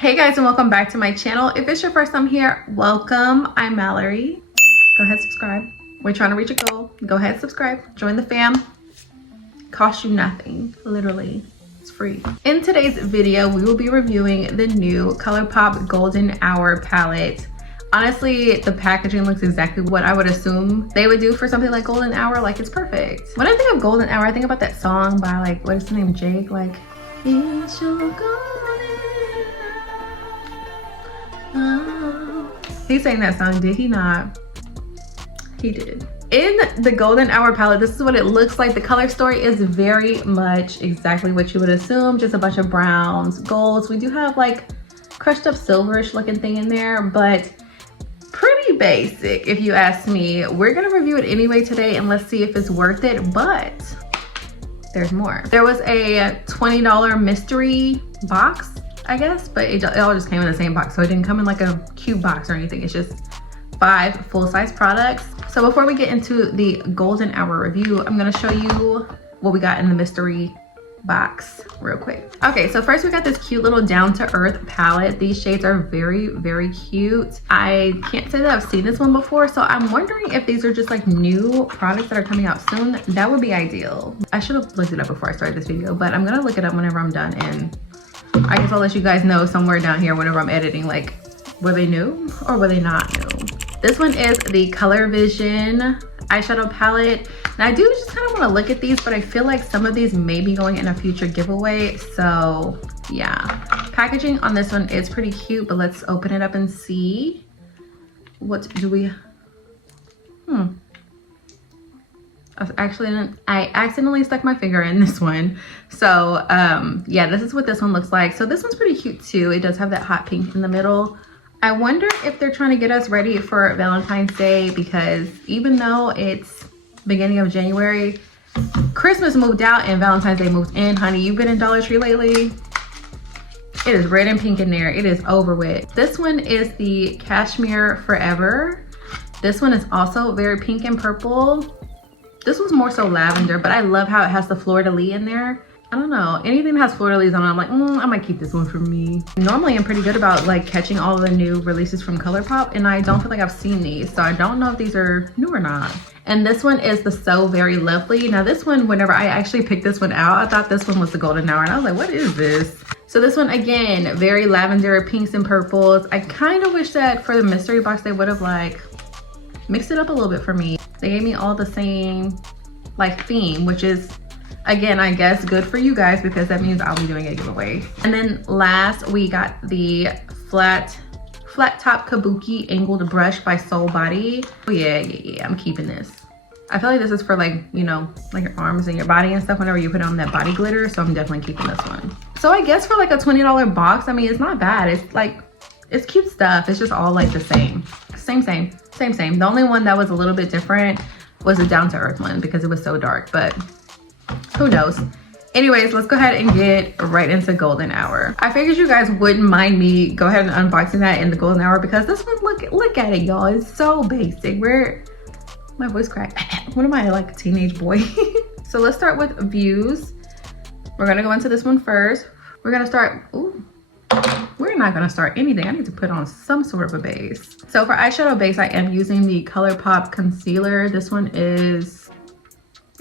Hey guys, and welcome back to my channel. If it's your first time here, welcome. I'm Mallory. Go ahead, subscribe. We're trying to reach a goal. Go ahead, subscribe. Join the fam. Cost you nothing, literally. It's free. In today's video, we will be reviewing the new Colourpop Golden Hour palette. Honestly, the packaging looks exactly what I would assume they would do for something like Golden Hour. Like, it's perfect. When I think of Golden Hour, I think about that song by, like, what is the name? Jake? Like, it's your golden hour. He sang that song, did he not? He did. In the Golden Hour palette, this is what it looks like. The color story is very much exactly what you would assume. Just a bunch of browns, golds. We do have, like, crushed up silverish looking thing in there, but pretty basic if you ask me. We're gonna review it anyway today and let's see if it's worth it, but there's more. There was a $20 mystery box, I guess, but it all just came in the same box, so it didn't come in like a cute box or anything. It's just 5 full-size products. So before we get into the Golden Hour review, I'm gonna show you what we got in the mystery box real quick. Okay, so first we got this cute little down-to-earth palette. These shades are very, very cute. I can't say that I've seen this one before, so I'm wondering if these are just like new products that are coming out soon. That would be ideal. I should have looked it up before I started this video, but I'm gonna look it up whenever I'm done, and I guess I'll let you guys know somewhere down here whenever I'm editing, like, were they new or were they not new? This one is the Color Vision eyeshadow palette, and I do just kind of want to look at these, but I feel like some of these may be going in a future giveaway, so yeah. Packaging on this one is pretty cute, but let's open it up and see. What do we I accidentally stuck my finger in this one, so yeah, this is what this one looks like. So this one's pretty cute too. It does have that hot pink in the middle. I wonder if they're trying to get us ready for Valentine's Day, because even though it's beginning of January, Christmas moved out and Valentine's Day moved in. Honey, you've been in Dollar Tree lately? It is red and pink in there. It is over with. This one is the Cashmere Forever. This one is also very pink and purple. This one's more so lavender, but I love how it has the fleur-de-lis in there. I don't know, anything that has fleur-de-lis on it, I'm like, I might keep this one for me. Normally, I'm pretty good about like catching all the new releases from Colourpop, and I don't feel like I've seen these, so I don't know if these are new or not. And this one is the So Very Lovely. Now this one, whenever I actually picked this one out, I thought this one was the Golden Hour, and I was like, what is this? So this one, again, very lavender, pinks and purples. I kind of wish that for the mystery box, they would have like mixed it up a little bit for me. They gave me all the same like theme, which is, again, I guess good for you guys, because that means I'll be doing a giveaway. And then last, we got the flat top kabuki angled brush by Soul Body. Oh yeah, I'm keeping this. I feel like this is for, like, you know, like your arms and your body and stuff whenever you put on that body glitter, so I'm definitely keeping this one. So I guess for like a $20 box, I mean, it's not bad. It's like, it's cute stuff. It's just all like the same. Same. The only one that was a little bit different was the Down to Earth one, because it was so dark, but who knows. Anyways, let's go ahead and get right into Golden Hour. I figured you guys wouldn't mind me go ahead and unboxing that in the Golden Hour, because this one, look at it, y'all. It's so basic. My voice cracked. What am I, like a teenage boy? So let's start with Views. We're gonna go into this one first. We're gonna start, we're not gonna start anything. I need to put on some sort of a base. So for eyeshadow base, I am using the Colourpop concealer. This one is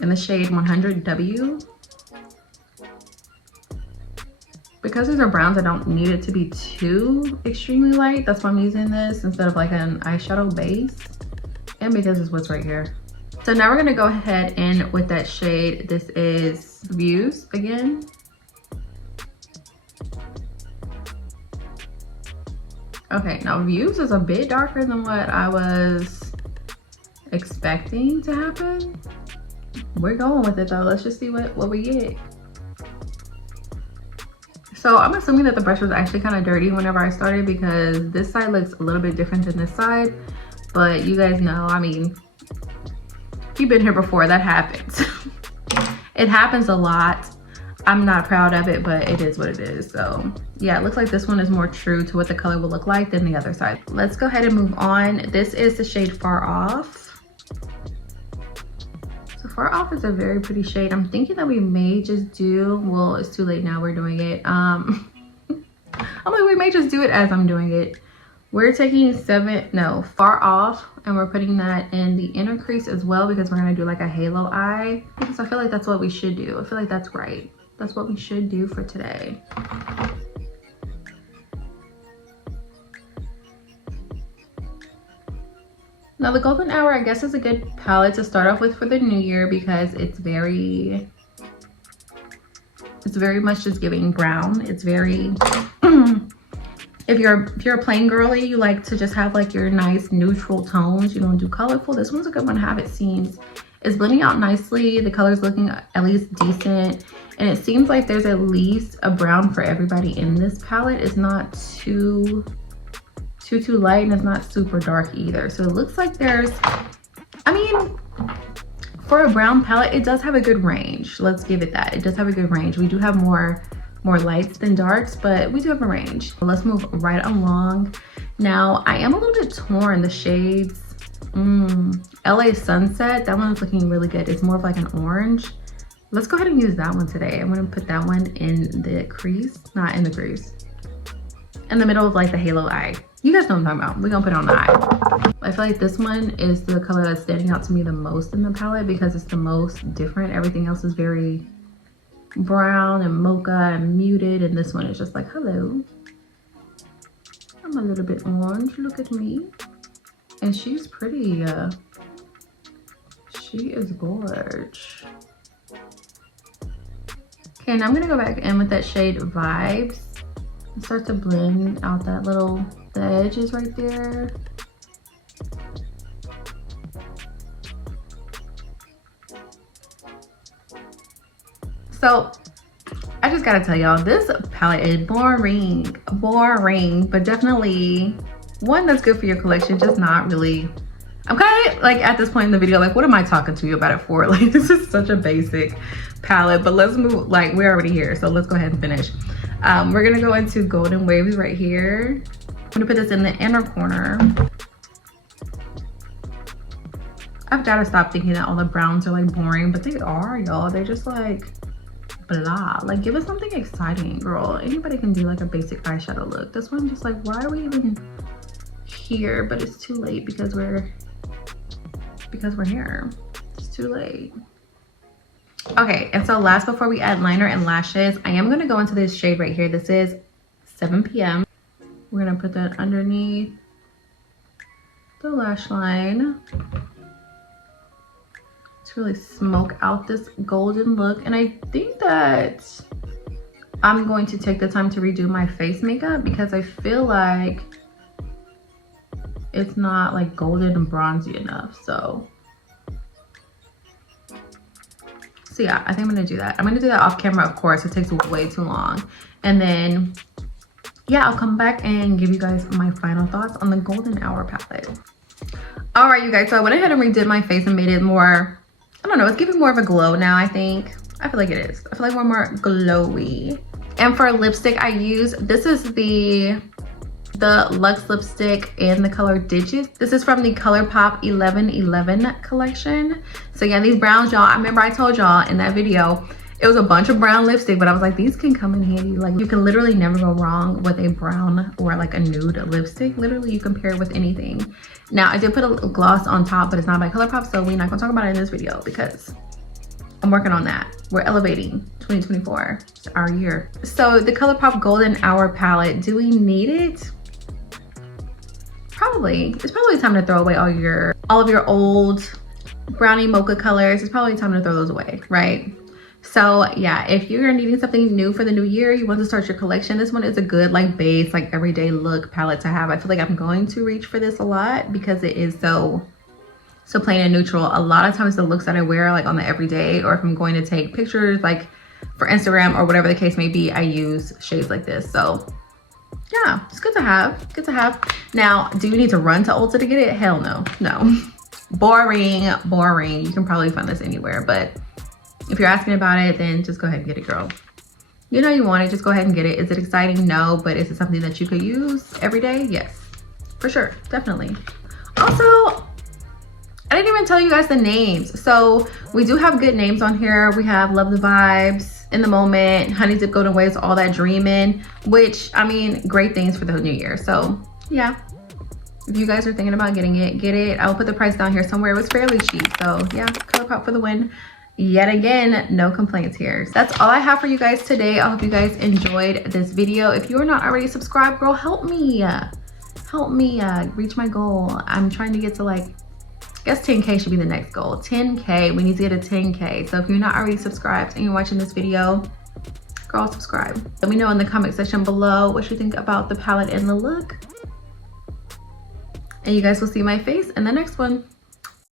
in the shade 100W. Because these are browns, I don't need it to be too extremely light. That's why I'm using this instead of like an eyeshadow base. And because it's what's right here. So now we're gonna go ahead and with that shade, this is Views again. Okay, now Views is a bit darker than what I was expecting to happen. We're going with it though. Let's just see what we get. So I'm assuming that the brush was actually kind of dirty whenever I started, because this side looks a little bit different than this side. But you guys know, I mean, you've been here before, that happens. It happens a lot. I'm not proud of it, but it is what it is. So yeah, it looks like this one is more true to what the color will look like than the other side. Let's go ahead and move on. This is the shade Far Off. So Far Off is a very pretty shade. I'm thinking that we may just do, well, it's too late now, we're doing it. I'm like, we may just do it as I'm doing it. We're taking Far Off, and we're putting that in the inner crease as well, because we're gonna do like a halo eye, because I feel like that's what we should do. I feel like that's right. That's what we should do for today. Now the Golden Hour, I guess, is a good palette to start off with for the new year, because it's very much just giving brown. It's very if you're a plain girly, you like to just have like your nice neutral tones, you don't do colorful, this one's a good one to have. It seems it's blending out nicely, the color's looking at least decent, and it seems like there's at least a brown for everybody in this palette. It's not too light, and it's not super dark either. So it looks like there's, I mean, for a brown palette, it does have a good range. Let's give it that. It does have a good range. We do have more lights than darks, but we do have a range. Let's move right along. Now, I am a little bit torn. The shades, LA Sunset, that one's looking really good. It's more of like an orange. Let's go ahead and use that one today. I'm gonna put that one in the crease, not in the crease, in the middle of like the halo eye. You guys know what I'm talking about. We're gonna put it on the eye. I feel like this one is the color that's standing out to me the most in the palette, because it's the most different. Everything else is very brown and mocha and muted, and this one is just like, hello, I'm a little bit orange, look at me. And she's pretty. She is gorge. Okay, now I'm gonna go back in with that shade Vibes and start to blend out that little, the edges right there. So I just gotta tell y'all, this palette is boring, but definitely one that's good for your collection, just not really. I'm kind of like at this point in the video, like, what am I talking to you about it for? Like, this is such a basic palette, but let's move, like, we're already here, so let's go ahead and finish. We're gonna go into Golden Waves right here. I'm gonna put this in the inner corner. I've gotta stop thinking that all the browns are like boring, but they are, y'all. They're just like blah. Like, give us something exciting, girl. Anybody can do like a basic eyeshadow look. This one, just like, why are we even here? But it's too late because we're here. It's too late. Okay, and so last, before we add liner and lashes, I am gonna go into this shade right here. This is 7 p.m. We're gonna put that underneath the lash line to really smoke out this golden look. And I think that I'm going to take the time to redo my face makeup, because I feel like it's not like golden and bronzy enough. So yeah, I think I'm gonna do that. I'm gonna do that off camera, of course. It takes way too long. And then yeah, I'll come back and give you guys my final thoughts on the Golden Hour palette. All right, you guys, so I went ahead and redid my face and made it more, I don't know, it's giving more of a glow now, I think. I feel like it is. I feel like we're more glowy. And for lipstick, I use, this is the Luxe lipstick in the color Digits. This is from the Colourpop 1111 collection. So yeah, these browns, y'all, I remember I told y'all in that video, it was a bunch of brown lipstick, but I was like, these can come in handy. Like, you can literally never go wrong with a brown or like a nude lipstick. Literally, you can pair it with anything. Now, I did put a gloss on top, but it's not by Colourpop, so we're not gonna talk about it in this video because I'm working on that. We're elevating 2024, it's our year. So the Colourpop Golden Hour palette, do we need it? Probably. It's probably time to throw away all of your old brownie mocha colors. It's probably time to throw those away, right? So yeah, if you're needing something new for the new year, you want to start your collection, this one is a good like base, like everyday look palette to have. I feel like I'm going to reach for this a lot because it is so plain and neutral. A lot of times the looks that I wear like on the everyday, or if I'm going to take pictures like for Instagram or whatever the case may be, I use shades like this. So yeah, it's good to have, good to have. Now, do you need to run to Ulta to get it? Hell no, no. Boring. You can probably find this anywhere, but if you're asking about it, then just go ahead and get it, girl. You know you want it, just go ahead and get it. Is it exciting? No, but is it something that you could use every day? Yes, for sure, definitely. Also, I didn't even tell you guys the names. So we do have good names on here. We have Love the Vibes, in the moment. Honey Dip Golden Waves, all that dreaming, which, I mean, great things for the new year. So yeah, if you guys are thinking about getting it, get it. I'll put the price down here somewhere. It was fairly cheap. So yeah, Colourpop for the win. Yet again, no complaints here. That's all I have for you guys today. I hope you guys enjoyed this video. If you are not already subscribed, girl, help me reach my goal. I'm trying to get to, like, I guess 10K should be the next goal. 10K, we need to get a 10K. So if you're not already subscribed and you're watching this video, girl, subscribe. Let me know in the comment section below what you think about the palette and the look. And you guys will see my face in the next one.